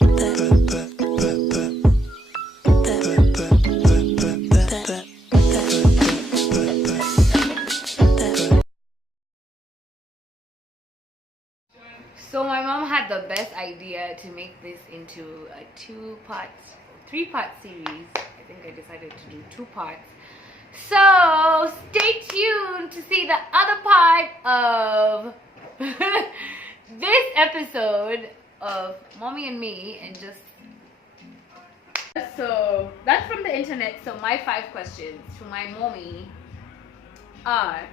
So my mom had the best idea to make this into a three-part series. I think I decided to do 2 parts. So stay tuned to see the other part of this episode of Mommy and Me, and just so that's from the internet. So my 5 questions to my mommy are: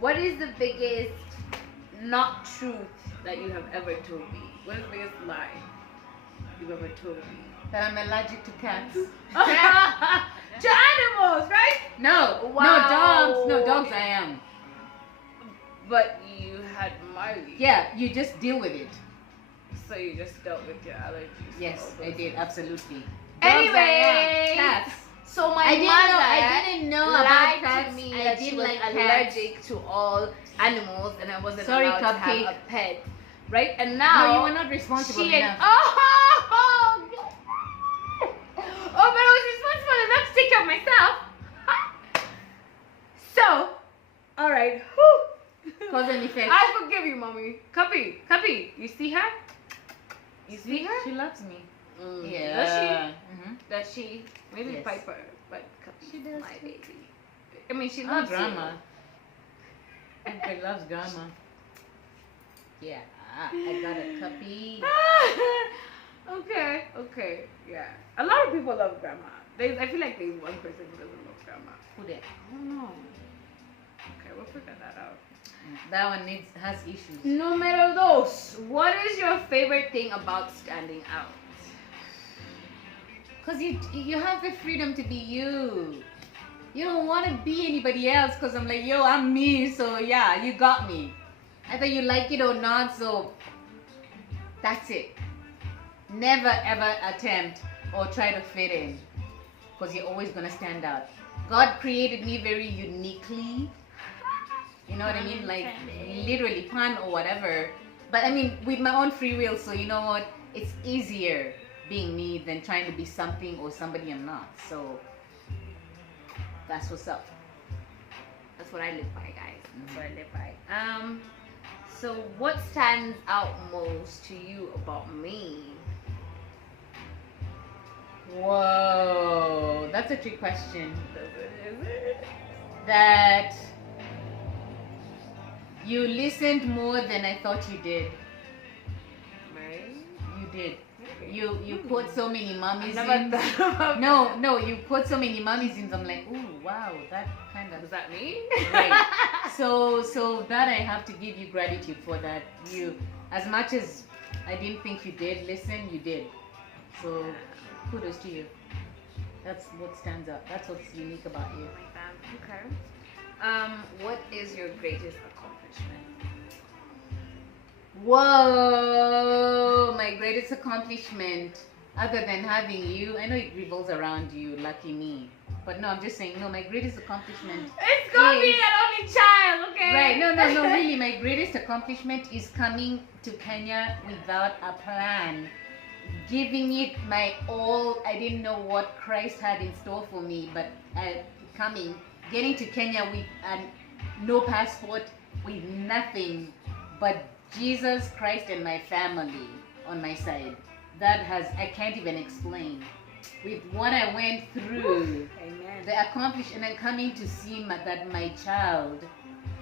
what is the biggest not truth that you have ever told me? What is the biggest lie you've ever told me? That I'm allergic to cats. To animals, right? No, Wow. no dogs I am. But you had Marley. Yeah, you just deal with it. So you just dealt with your allergies. Yes, I did, absolutely. Anyway, cats. So my I didn't know lied about cats. to me I that she didn't was like allergic to all animals, and I wasn't allowed to have Cupcake. a pet. Right? And now No, you were not responsible enough. Oh, but I was responsible enough to take care of myself. So, alright. Cause and effect. I forgive you, mommy. Cuppy, you see her? You see her? She loves me. Yeah. Does she? Mm-hmm. Does she? Maybe Yes. Piper, but Cuppy, She does my too. baby. I mean, she Oh, loves drama. Everybody loves drama. Yeah, I got a puppy. you. Okay, yeah. A lot of people love grandma. I feel like there's one person who doesn't love grandma. Who that? I don't know. Okay, we'll figure that out. That one has issues. Número 2. What is your favorite thing about standing out? Cause you have the freedom to be you. You don't want to be anybody else. Cause I'm like, yo, I'm me. So yeah, you got me. Either you like it or not. So that's it. Never ever attempt or try to fit in. Cause you're always gonna stand out. God created me very uniquely. You know what I mean? Like literally pun or whatever. But I mean with my own free will. So you know what? It's easier being me than trying to be something or somebody I'm not. So that's what's up. That's what I live by, guys. That's what I live by. So what stands out most to you about me? Whoa, that's a trick question. Is it? That you listened more than I thought you did. Right? You did. You put so many mummies Never in. thought about No, you put so many mummies in. I'm like, ooh, wow, that kind of. Was that me? Right. So that I have to give you gratitude for that. You, as much as I didn't think you did listen, you did. So kudos to you. That's what stands out. That's what's unique about you. Like that. Okay. What is your greatest accomplishment? Whoa, my greatest accomplishment, other than having you, I know it revolves around you, lucky me. But no, I'm just saying, no, my greatest accomplishment. It's gonna be an only child, okay? Right, no, really, my greatest accomplishment is coming to Kenya without a plan. Giving it my all. I didn't know what Christ had in store for me, but getting to Kenya with no passport, with nothing but Jesus Christ and my family on my side. I can't even explain. With what I went through, Amen. the accomplishment, and then coming to see that my child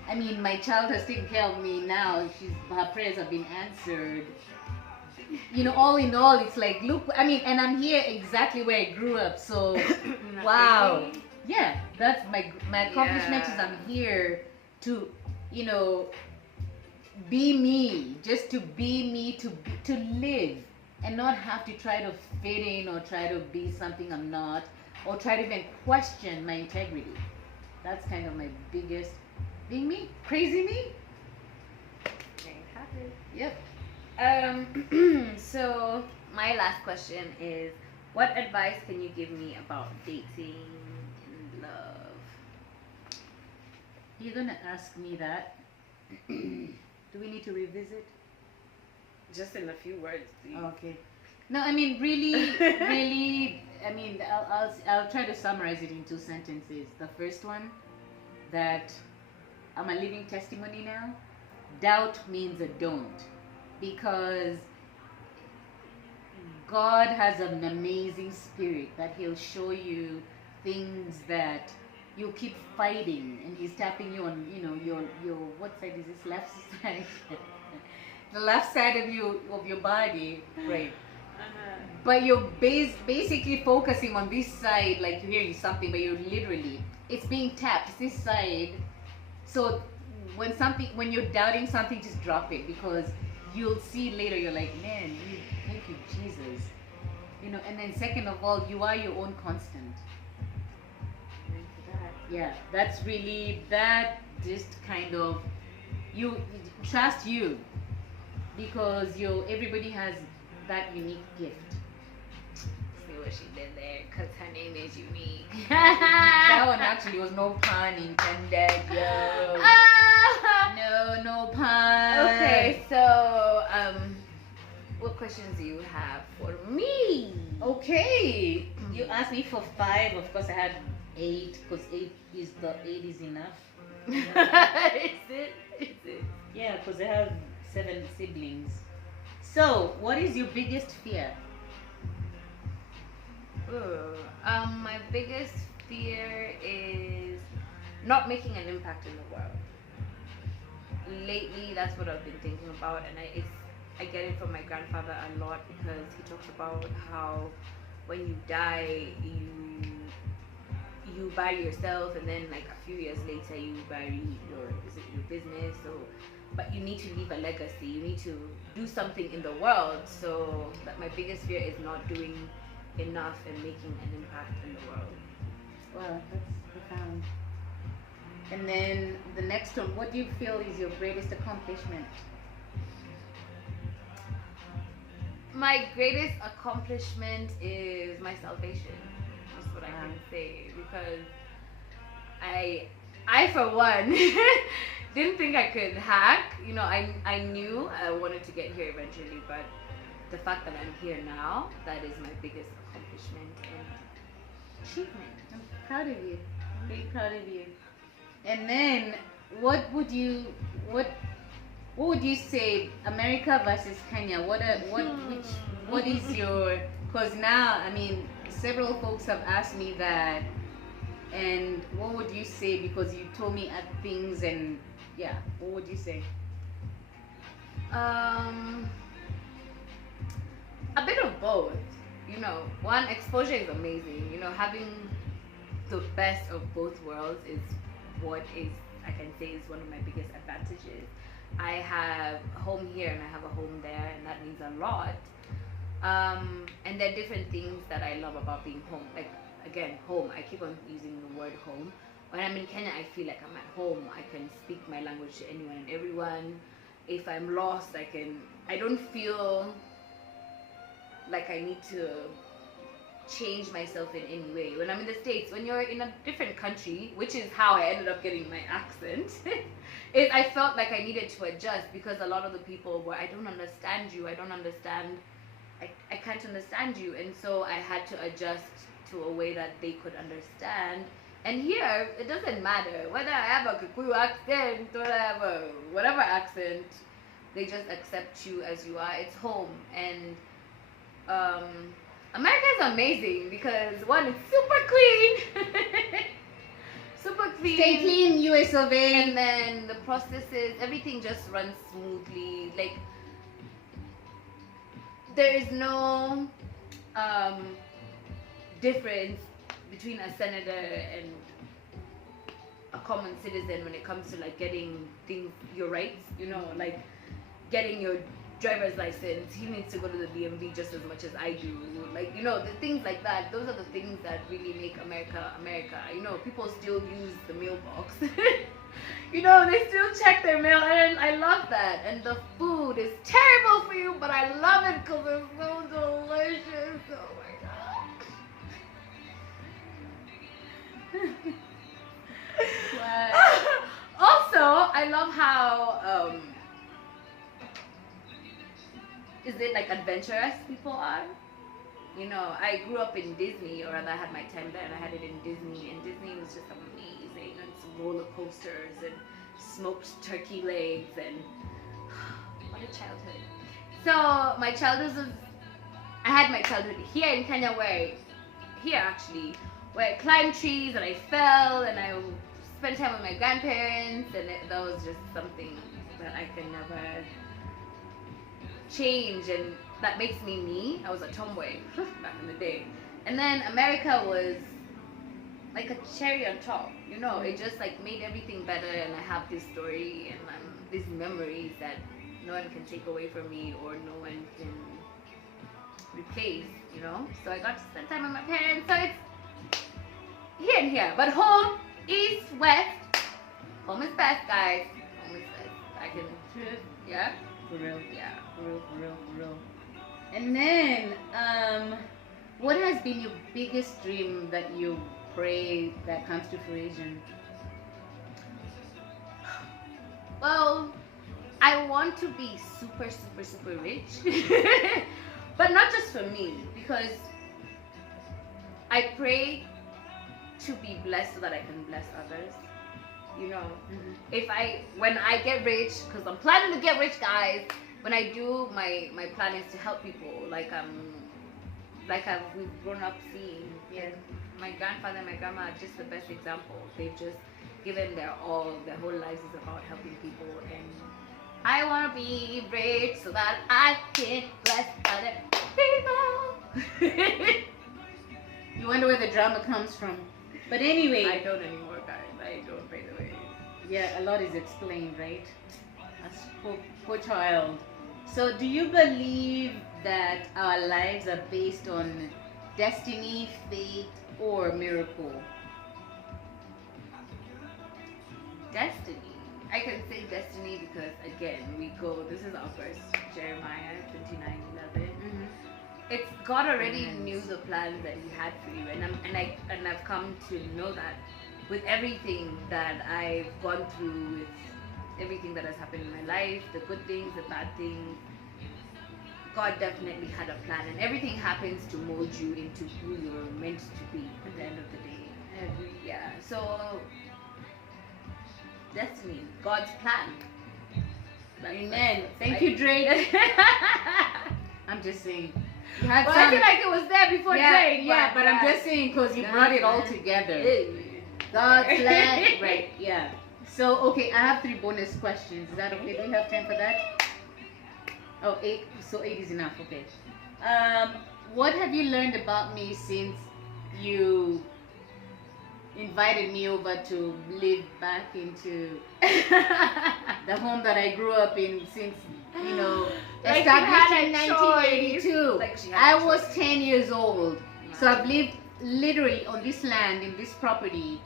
has taken care of me now. Her prayers have been answered. You know, all in all, it's like, look, and I'm here exactly where I grew up. So, wow. Crazy? Yeah, that's my accomplishment is I'm here to, be me, just to be me, to live, and not have to try to fit in or try to be something I'm not, or try to even question my integrity. That's kind of my biggest, being me, crazy me. There you have it. Yep. So my last question is, what advice can you give me about dating and love? You're gonna ask me that? Do we need to revisit? Just in a few words, please. Okay. No, I mean, really, really, I mean, I'll try to summarize it in 2 sentences. The first one, that I'm a living testimony now. Doubt means a don't. Because God has an amazing spirit that He'll show you things that you keep fighting, and He's tapping you on, your what side is this? Left side. The left side of your body, right? But you're basically focusing on this side, like you're hearing something, but it's being tapped. It's this side. So when you're doubting something, just drop it, because you'll see later. You're like, man, thank you, Jesus. And then second of all, you are your own constant. Yeah, that's really that. Just kind of you trust you, because everybody has that unique gift. See what she did there, because her name is unique. That one actually was no pun intended, yo. No pun. Okay, so what questions do you have for me? Okay, you asked me for 5. Of course, I had 8, because 8 is enough. Is it? Yeah, because I have 7 siblings. So, what is your biggest fear? My biggest fear is not making an impact in the world. Lately, that's what I've been thinking about, and I get it from my grandfather a lot, because he talks about how when you die, you bury yourself, and then like a few years later you bury your business. So, but you need to leave a legacy. You need to do something in the world. So that my biggest fear is not doing enough and making an impact in the world. Wow, that's profound. And then the next one, what do you feel is your greatest accomplishment? My greatest accomplishment is my salvation. That's what I can say, because I for one didn't think I could hack. I knew I wanted to get here eventually, but the fact that I'm here now, that is my biggest accomplishment and achievement. I'm proud of you. I'm very proud of you. And then, what would you say, America versus Kenya? What is your? Because now, I mean, several folks have asked me that, and what would you say? Because you told me at things, and yeah, what would you say? A bit of both. One, exposure is amazing. Having the best of both worlds is what I can say is one of my biggest advantages. I have a home here and I have a home there, and that means a lot. And there are different things that I love about being home. Like, again, home. I keep on using the word home. When I'm in Kenya, I feel like I'm at home. I can speak my language to anyone and everyone. If I'm lost, I don't feel like I need to change myself in any way. When I'm in the States, when you're in a different country, which is how I ended up getting my accent, I felt like I needed to adjust, because a lot of the people were, I don't understand you, I can't understand you, and so I had to adjust to a way that they could understand. And here, it doesn't matter whether I have a Kikuyu accent or whatever accent, they just accept you as you are. It's home. And America is amazing because, one, it's super clean. Super clean. Stay clean, US of A. And then the processes, everything just runs smoothly. Like, there is no difference between a senator and a common citizen when it comes to like getting your rights, like getting your driver's license. He needs to go to the DMV just as much as I do. Like, the things like that, those are the things that really make America, America. People still use the mailbox. They still check their mail, and I love that. And the food is terrible for you, but I love it because it's so delicious. Oh my god. Wow. Also, I love how is opposite like adventurous people are. You know, I grew up in Disney, or rather I had my time there and I had it in Disney, and Disney was just amazing, and it's roller coasters and smoked turkey legs, and what a childhood. So my childhood was, I had my childhood here in Kenya, where I climbed trees and I fell and I spent time with my grandparents, and that was just something that I can never change, and that makes me me. I was a tomboy back in the day. And then America was like a cherry on top, you know, it just like made everything better, and I have this story and these memories that no one can take away from me or no one can replace, you know. So I got to spend time with my parents, so it's here and here. But home, east, west, home is best, guys. Home is best. I can, yeah? For real. Yeah. For real. And then, what has been your biggest dream that you pray that comes to fruition? Well, I want to be super rich. But not just for me, because I pray to be blessed so that I can bless others. You know, when I get rich, because I'm planning to get rich, guys. When I do, my plan is to help people, we've grown up seeing. Yeah. My grandfather and my grandma are just the best example. They've just given their all. Their whole lives is about helping people, and I want to be rich so that I can bless other people. You wonder where the drama comes from. But anyway. I don't anymore, guys. I don't, by the way. Yeah, a lot is explained, right? That's poor child. So do you believe that our lives are based on destiny, fate, or miracle? Destiny. I can say destiny because, again, this is our verse, Jeremiah 29:11. It's God already knew the plans that He had for you, and I've come to know that with everything that I've gone through, with everything that has happened in my life, the good things, the bad things, God definitely had a plan, and everything happens to mold you into who you're meant to be at the end of the day. So destiny, God's plan. Amen. Thank you, Drake. I'm just saying. I feel like it was there before Drake. Yeah, but I'm just saying because you brought it all together. God's plan, right? Yeah. So, okay, I have 3 bonus questions. Is that okay? Do we have time for that? Oh, 8. So 8 is enough. Okay. What have you learned about me since you invited me over to live back into the home that I grew up in since, you know, like established in 1982. I was 10 years old. So I've lived literally on this land, in this property,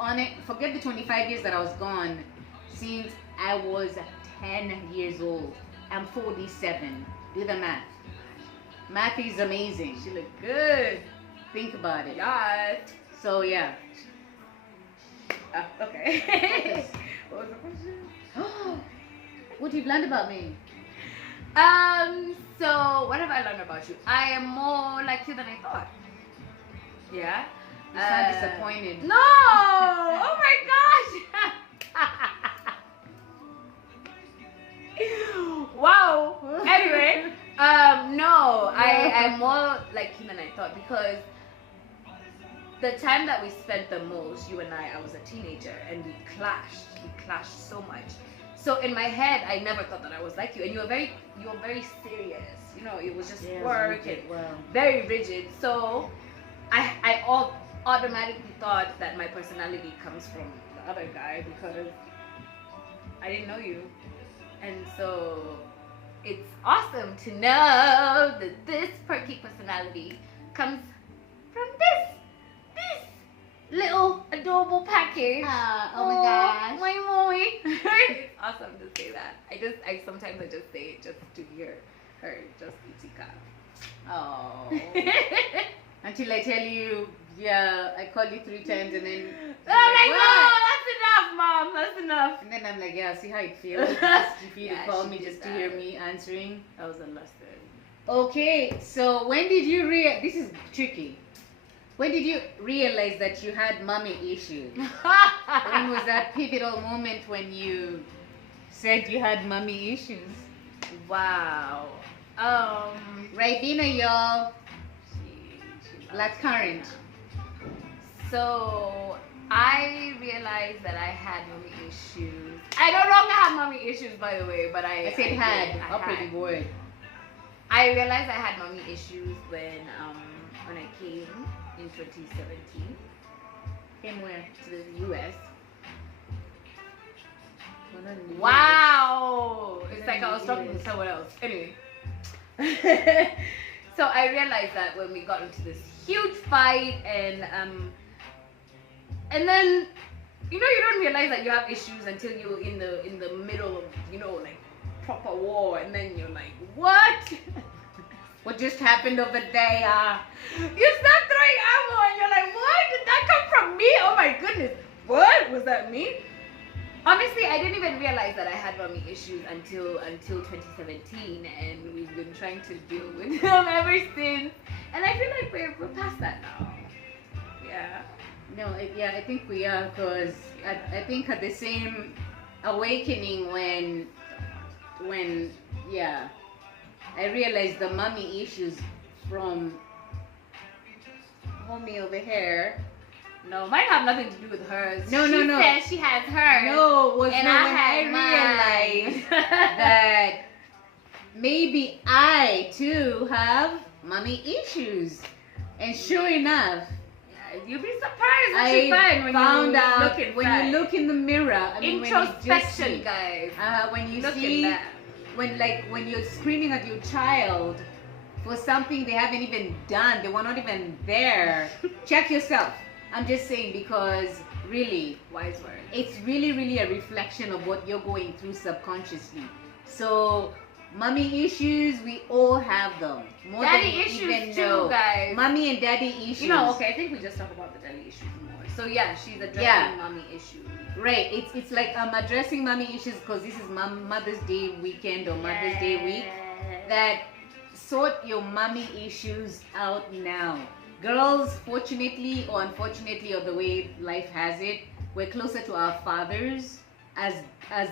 on it, forget the 25 years that I was gone, since I was 10 years old. I'm 47. Do the math. Math is amazing. She look good. Think about it. Yes. So yeah. Okay. What was the question? What have you learned about me? So what have I learned about you? I am more like you than I thought. Yeah. You sound disappointed. No! Oh my gosh! Wow. Anyway, no, I'm more like you than I thought, because the time that we spent the most, you and I was a teenager, and we clashed so much. So in my head, I never thought that I was like you, and you were very serious. You know, it was just work and very rigid. So I automatically thought that my personality comes from the other guy because I didn't know you, and so it's awesome to know that this perky personality comes from this little adorable package. Oh my gosh. My mommy. It's awesome to say that. Sometimes I just say it just to hear her just itika. Oh. Until I tell you, yeah, I call you 3 times and then. Oh, like, no, that's enough. enough, mom. That's enough. And then I'm like, yeah, see how it feels just for you to Yeah, call she me did just to that. hear me answering. That was a lesson. Okay, so when did you this is tricky. When did you realize that you had mommy issues? When was that pivotal moment when you said you had mommy issues? Wow. Right, Dina, y'all. She Black currant. So I realized that I had mommy issues. I no longer have mommy issues, by the way, but I said had. I I'll pretty word. I realized I had mommy issues when I came in 2017. Came where? To the US. Well, not in the Wow! It's Not like in I the was talking to US. someone else. Anyway. So I realized that when we got into this huge fight and then you don't realize that you have issues until you're in the middle of like proper war, and then you're like, what? What just happened over there? You start throwing ammo and you're like, what? Did that come from me? Oh my goodness. What? Was that me? Honestly, I didn't even realize that I had mommy issues until 2017, and we've been trying to deal with them ever since. And I feel like we're past that now. Yeah. No, I think we are, because I think at the same awakening when I realized the mommy issues from homie over here. No, mine have nothing to do with hers. No. She says she has hers. No, was and no, I when had I realized mine. that maybe I too have mommy issues. And sure enough, Yeah, you'll be surprised what I you find when found you out look in when back. you look in the mirror. I mean, when you just Introspection, see, guys. when you Look see, in that. when you're screaming at your child for something they haven't even done, they were not even there. Check yourself. I'm just saying, because really, Wise word. it's really a reflection of what you're going through subconsciously. So mommy issues, we all have them. More Daddy than we issues even too, know. guys. Mommy and daddy issues. Okay, I think we just talk about the daddy issues more. So yeah, she's addressing Yeah. mommy issues. Right. It's like I'm addressing mommy issues because this is Mother's Day weekend or Mother's Day week. That sort your mommy issues out now. Girls, fortunately or unfortunately, or the way life has it, we're closer to our fathers as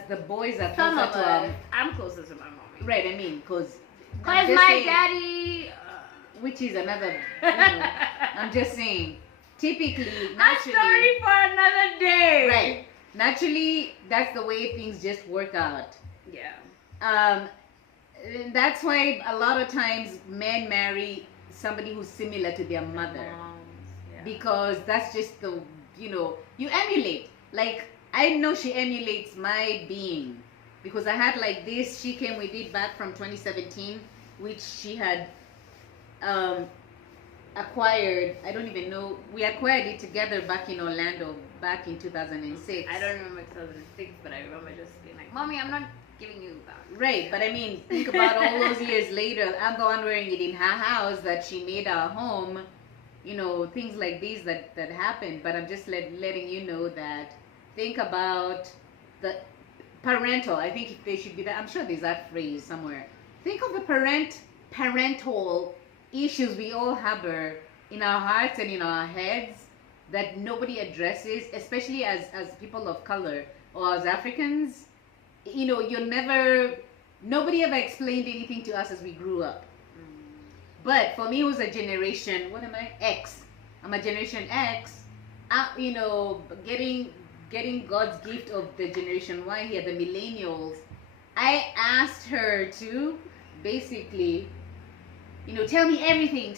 the boys are Some closer of to us. I'm closer to my mommy. Right, I mean, because My daddy. which is another, I'm just saying, typically, A naturally, story for another day. right, naturally, that's the way things just work out. Yeah. That's why a lot of times men marry somebody who's similar to their mother, Yeah. because that's just the, you emulate. Like, I know she emulates my being, because I had like this, she came with it back from 2017, which she had acquired. I don't even know, we acquired it together back in Orlando back in 2006. I don't remember 2006, but I remember just being like, Mommy, I'm not giving you that. Right, but I mean, think about all those years later. I'm the one wearing it in her house that she made our home. Things like these that happened. But I'm just letting you know that, think about the parental. I think if there should be that. I'm sure there's that phrase somewhere. Think of the parental issues we all harbor in our hearts and in our heads that nobody addresses, especially as people of color or as Africans. Nobody ever explained anything to us as we grew up. But for me, it was a generation, what am I? X. I'm a generation X. Getting God's gift of the generation Y here, the millennials. I asked her to basically, tell me everything.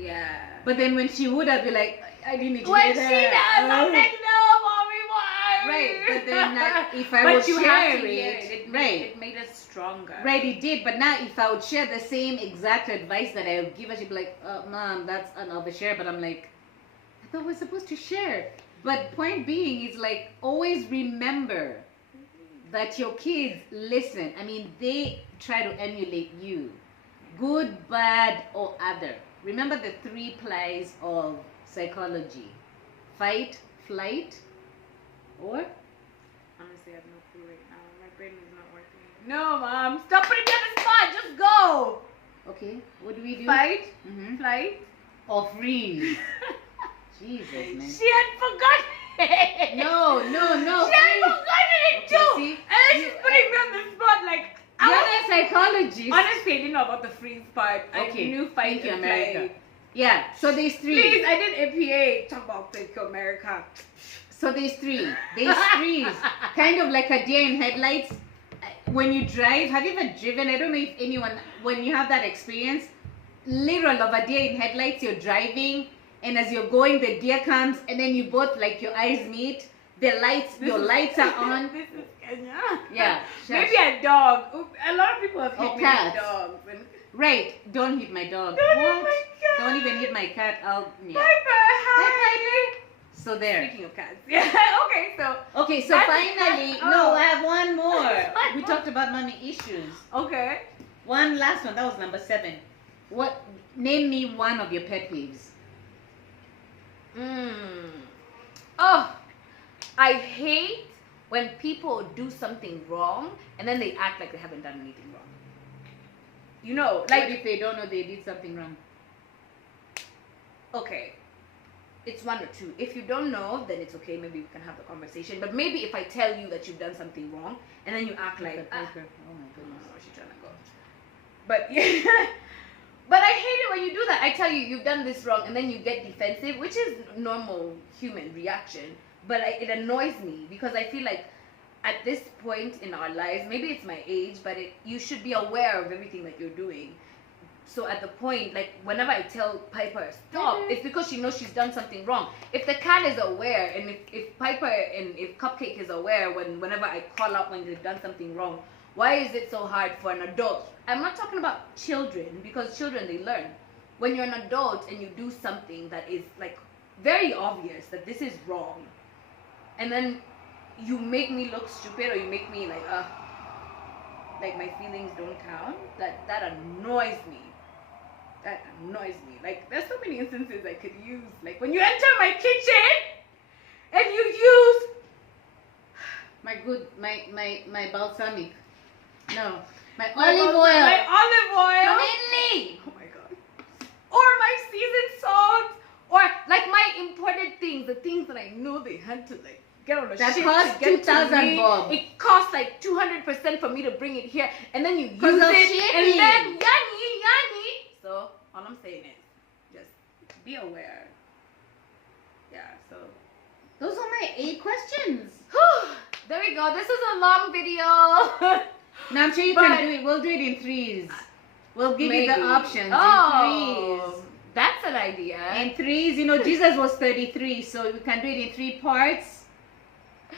Yeah. But then when she would, I'd be like, I didn't need to When hear she that. does, I'm like, no, Mommy, why? Right, but then like, if I But would you share have to hear it, it right. It made us stronger. Right, it did. But now, if I would share the same exact advice that I would give her, she'd be like, Mom, that's an overshare. But I'm like, I thought we're supposed to share. But point being is like, always remember that your kids listen. I mean, they try to emulate you. Good, bad, or other. Remember the 3 plies of psychology. Fight, flight, Or? Honestly, I have no clue right now. My brain is not working. No, Mom. Stop putting me on the spot. Just go. Okay. What do we do? Fight. Mm-hmm. Flight. Or freeze. Jesus, man. She had forgotten it. No. She had forgotten it too. See? And then she's putting me on the spot like. You're a psychologist. Honestly, I didn't know about the freeze part. Okay. I knew fight Thank you, and America. flight. Yeah. So there's three. Please, I did APA. Talk about Thank you, America. So there's three. There's threes. Kind of like a deer in headlights. When you drive, have you ever driven? I don't know if anyone, when you have that experience, literal of a deer in headlights, you're driving, and as you're going, the deer comes, and then you both, like, your eyes meet, the lights, your lights are on. This is Kenya. Yeah. Maybe a dog. A lot of people have hit Or me cats. with dogs. And Right. Don't hit my dog. Don't hit What? my cat. Don't even hit my cat. I'll. Yeah. Piper, hi. So there. Speaking of cats. Yeah. Okay, so. Okay, so That's- finally, oh. no, I have one more. One We more. talked about mommy issues. Okay. One last one. That was number 7. What? Name me one of your pet peeves. Oh, I hate when people do something wrong and then they act like they haven't done anything wrong. You know, What like, if they don't know they did something wrong? okay, it's one or two. If you don't know, then it's okay. Maybe we can have the conversation. But maybe if I tell you that you've done something wrong and then you act like, Oh my goodness. where's she trying to go? But yeah. But I hate it when you do that. I tell you, you've done this wrong, and then you get defensive, which is normal human reaction. But it annoys me because I feel like at this point in our lives, maybe it's my age, but you should be aware of everything that you're doing. So at the point, like whenever I tell Piper, stop, it's because she knows she's done something wrong. If the cat is aware, and if Piper and if Cupcake is aware whenever I call out when they've done something wrong, why is it so hard for an adult? I'm not talking about children, because children, they learn. When you're an adult and you do something that is like very obvious that this is wrong, and then you make me look stupid, or you make me like my feelings don't count, that annoys me. That annoys me. Like, there's so many instances I could use. Like when you enter my kitchen and you use my balsamic. No. My my olive oil. My olive oil. Mainly. Oh my god. Or my seasoned salt. Or like my imported things, the things that I know they had to like get on a That ship cost to get to 2,000 me. bob. It cost like 200% for me to bring it here, and then you use 'Cause of it, shipping. and then yanni. So all I'm saying is, just be aware. Yeah. So. Those are my 8 questions. There we go. This is a long video. Now I'm sure you But- can do it. We'll do it in 3s. We'll give you the Maybe. options Oh, that's an idea. in 3s. In 3s, you know, Jesus was 33, so we can do it in 3 parts.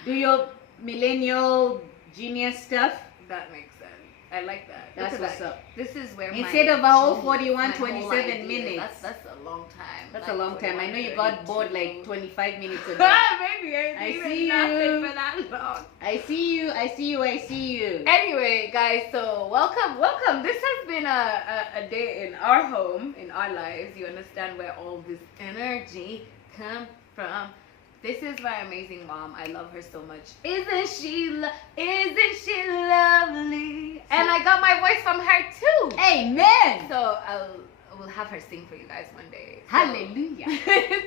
Do your millennial genius stuff. That makes sense. I like that. That's Look at what's that. up. This is where Instead my of a whole genius, 41, my whole 27 idea. minutes. That's a long time. That's Like a long time. I know you 41, got bored 32. like 25 minutes ago. Maybe I I didn't see even nothing you. for that long. I see you. I see you. I see you. Anyway, guys, so welcome. This has been a day in our home, in our lives. You understand where all this energy comes from. This is my amazing mom. I love her so much. Isn't she lovely? And I got my voice from her too. Amen. So we'll have her sing for you guys one day. So, Hallelujah.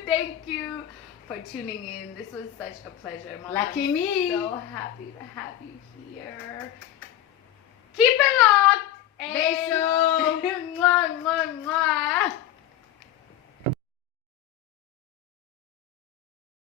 thank you for tuning in. This was such a pleasure, Mom. Lucky I'm me. So happy to have you here. Keep it locked. Beso. Mwah, mwah, mwah.